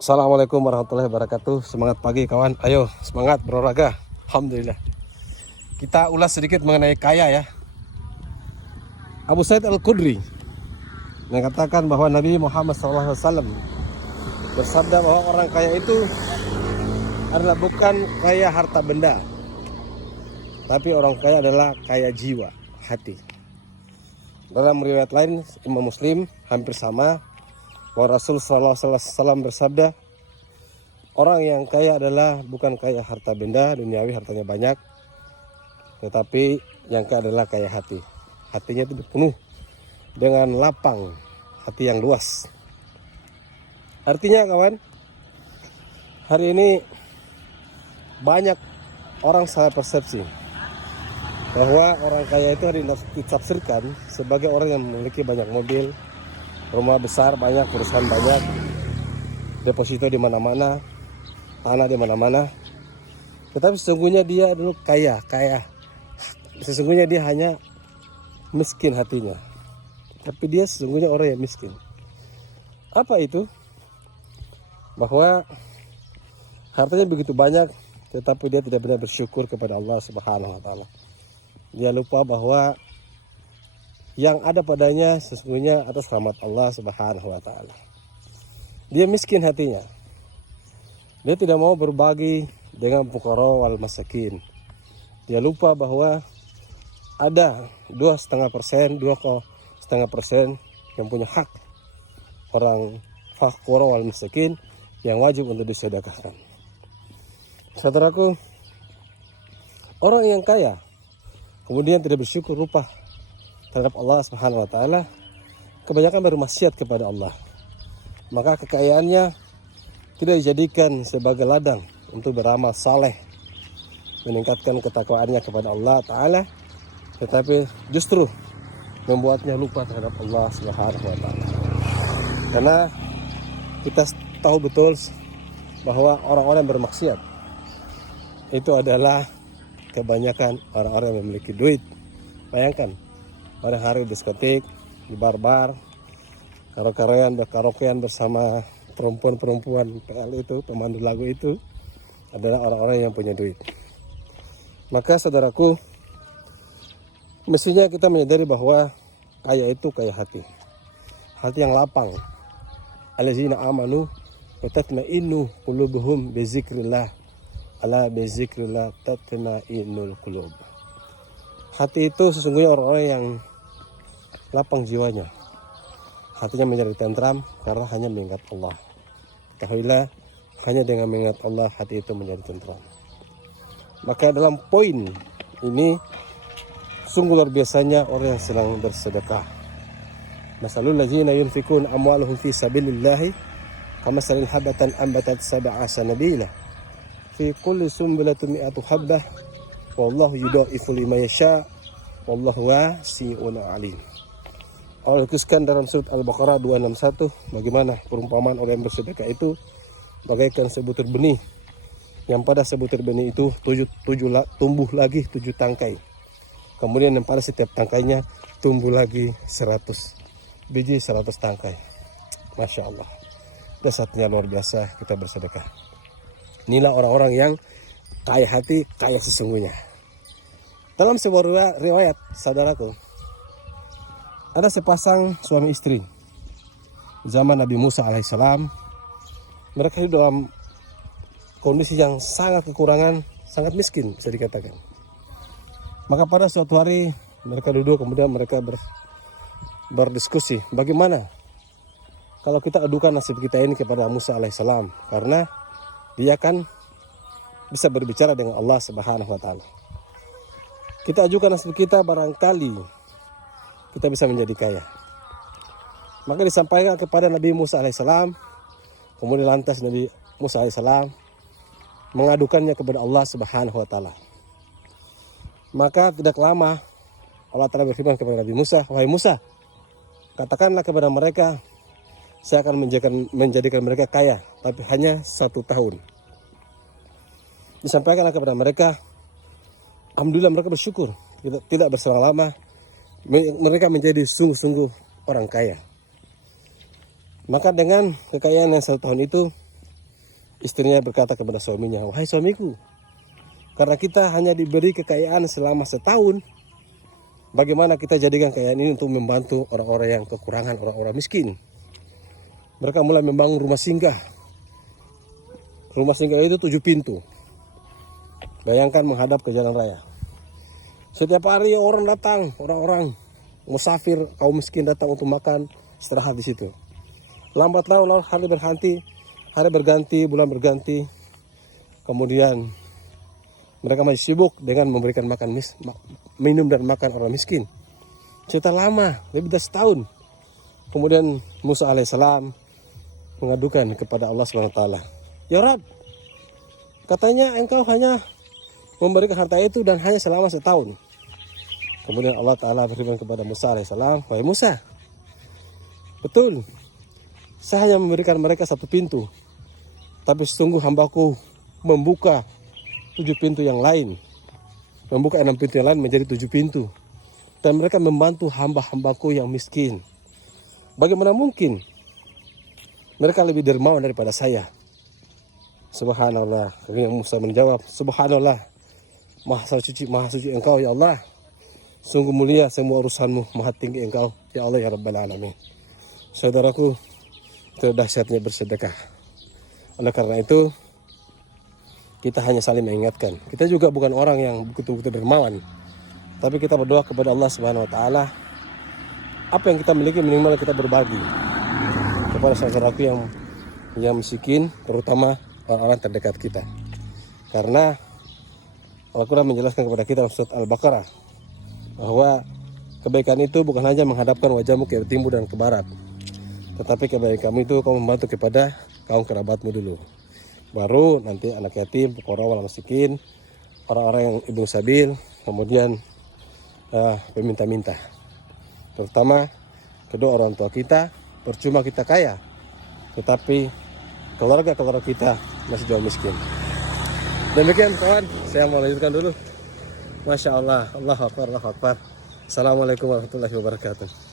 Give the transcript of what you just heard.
Assalamualaikum warahmatullahi wabarakatuh. Semangat pagi kawan. Ayo semangat berolahraga. Alhamdulillah. Kita ulas sedikit mengenai kaya ya. Abu Sa'id Al-Khudri mengatakan bahwa Nabi Muhammad SAW bersabda bahwa orang kaya itu adalah bukan kaya harta benda, tapi orang kaya adalah kaya jiwa, hati. Dalam riwayat lain Imam Muslim hampir sama, bahwa Rasul SAW bersabda, orang yang kaya adalah bukan kaya harta benda duniawi, hartanya banyak, tetapi yang kaya adalah kaya hati. Hatinya itu penuh dengan lapang, hati yang luas. Artinya kawan, hari ini banyak orang salah persepsi bahwa orang kaya itu ditafsirkan sebagai orang yang memiliki banyak mobil, rumah besar, banyak perusahaan, banyak deposito di mana-mana, tanah di mana-mana. Tetapi sesungguhnya dia dulu kaya. Sesungguhnya dia hanya miskin hatinya. Tapi dia sesungguhnya orang yang miskin. Apa itu? Bahwa hartanya begitu banyak, tetapi dia tidak benar bersyukur kepada Allah Subhanahu wa taala. Dia lupa bahwa yang ada padanya sesungguhnya atas rahmat Allah Subhanahu wa taala. Dia miskin hatinya. Dia tidak mau berbagi dengan fuqara wal masakin. Dia lupa bahwa ada 2,5% yang punya hak orang fuqara wal masakin yang wajib untuk disedekahkan. Saudaraku, orang yang kaya kemudian tidak bersyukur rupa terhadap Allah Subhanahu wa taala, kebanyakan bermaksiat kepada Allah. Maka kekayaannya tidak dijadikan sebagai ladang untuk beramal saleh, meningkatkan ketakwaannya kepada Allah taala, tetapi justru membuatnya lupa terhadap Allah Subhanahu wa taala. Karena kita tahu betul bahwa orang-orang yang bermaksiat itu adalah kebanyakan orang-orang yang memiliki duit. Bayangkan, pada hari diskotik, di bar-bar, karaokean bersama perempuan-perempuan PL itu, pemandu lagu itu adalah orang-orang yang punya duit. Maka saudaraku, mestinya kita menyadari bahwa kaya itu kaya hati. Hati yang lapang. Allazina amanu wa tatma'innu qulubuhum bi dzikrillah. Ala bi dzikrillah tatma'innul qulub. Hati itu sesungguhnya orang-orang yang lapang jiwanya, hatinya menjadi tentram karena hanya mengingat Allah. Ketahuilah, hanya dengan mengingat Allah hati itu menjadi tentram. Maka dalam poin ini sungguh luar biasanya orang yang sedang bersedekah. Masalul ladzina yunfikun amwaluhum fi sabilillahi kamasalil habatan ambatat sab'a sanabila fi kulli sumbulatin mi'atu habbah wallahu yudha'ifu liman yasha wallahu wasi'un 'alim. Allah kisahkan dalam surat Al-Baqarah 261 bagaimana perumpamaan orang yang bersedekah itu bagaikan sebutir benih yang pada sebutir benih itu tumbuh lagi 7 tangkai. Kemudian yang pada setiap tangkainya tumbuh lagi 100 biji, 100 tangkai. Masya Allah. Dasarnya luar biasa kita bersedekah. Inilah orang-orang yang kaya hati, kaya sesungguhnya. Dalam sebuah riwayat, saudaraku, ada sepasang suami istri zaman Nabi Musa alaihissalam. Mereka hidup dalam kondisi yang sangat kekurangan, sangat miskin bisa dikatakan. Maka pada suatu hari mereka duduk, kemudian mereka berdiskusi bagaimana kalau kita adukan nasib kita ini kepada Musa alaihissalam, karena dia kan bisa berbicara dengan Allah Subhanahu wa taala. Kita ajukan nasib kita, barangkali kita bisa menjadi kaya. Maka disampaikan kepada Nabi Musa alaihissalam. Kemudian lantas Nabi Musa alaihissalam mengadukannya kepada Allah Subhanahu wa taala. Maka tidak lama Allah Ta'ala berfirman kepada Nabi Musa, wahai Musa, katakanlah kepada mereka, saya akan menjadikan mereka kaya, tapi hanya 1 tahun. Disampaikanlah kepada mereka, alhamdulillah mereka bersyukur, tidak berselang lama mereka menjadi sungguh-sungguh orang kaya. Maka dengan kekayaan yang 1 tahun itu, Istrinya berkata kepada suaminya, wahai suamiku, karena kita hanya diberi kekayaan selama setahun, bagaimana kita jadikan kekayaan ini untuk membantu orang-orang yang kekurangan, orang-orang miskin. Mereka mulai membangun rumah singgah. Rumah singgah itu 7 pintu. Bayangkan menghadap ke jalan raya. Setiap hari orang datang, orang-orang musafir, kaum miskin datang untuk makan, istirahat di situ. Lambat laun hari berganti, bulan berganti. Kemudian mereka masih sibuk dengan memberikan minum dan makan orang miskin. Cerita lama, lebih dari setahun. Kemudian Musa alaihissalam mengadukan kepada Allah SWT. Ya Rabb, katanya engkau hanya memberikan harta itu dan hanya selama setahun. Kemudian Allah Ta'ala berfirman kepada Musa alaihissalam, wahai Musa, betul, saya hanya memberikan mereka 1 pintu. Tapi sesungguh hambaku membuka 7 pintu yang lain. Membuka 6 pintu yang lain menjadi 7 pintu. Dan mereka membantu hamba-hambaku yang miskin. Bagaimana mungkin mereka lebih dermawan daripada saya? Subhanallah. Kemudian Musa menjawab, Subhanallah, Maha suci engkau ya Allah. Sungguh mulia semua urusanmu, maha tinggi engkau ya Allah ya Rabbal Alamin. Saudaraku, itu dahsyatnya bersedekah. Oleh karena itu, kita hanya saling mengingatkan. Kita juga bukan orang yang betul-betul dermawan, tapi kita berdoa kepada Allah Subhanahu Wa Taala. Apa yang kita miliki minimal kita berbagi kepada saudaraku yang miskin, terutama orang-orang terdekat kita. Karena Al-Quran menjelaskan kepada kita dalam surat Al-Baqarah bahwa kebaikan itu bukan hanya menghadapkan wajahmu ke timur dan ke barat, tetapi kebaikan kamu itu kamu membantu kepada kaum kerabatmu dulu. Baru nanti anak yatim, fuqara wal miskin, orang-orang yang ibnu sabil, kemudian peminta-minta. Terutama kedua orang tua kita. Percuma kita kaya, tetapi keluarga kita masih jauh miskin. Demikian kawan, saya mau lanjutkan dulu. Masya Allah, Allahu Akbar, Allahu Akbar. Assalamualaikum warahmatullahi wabarakatuh.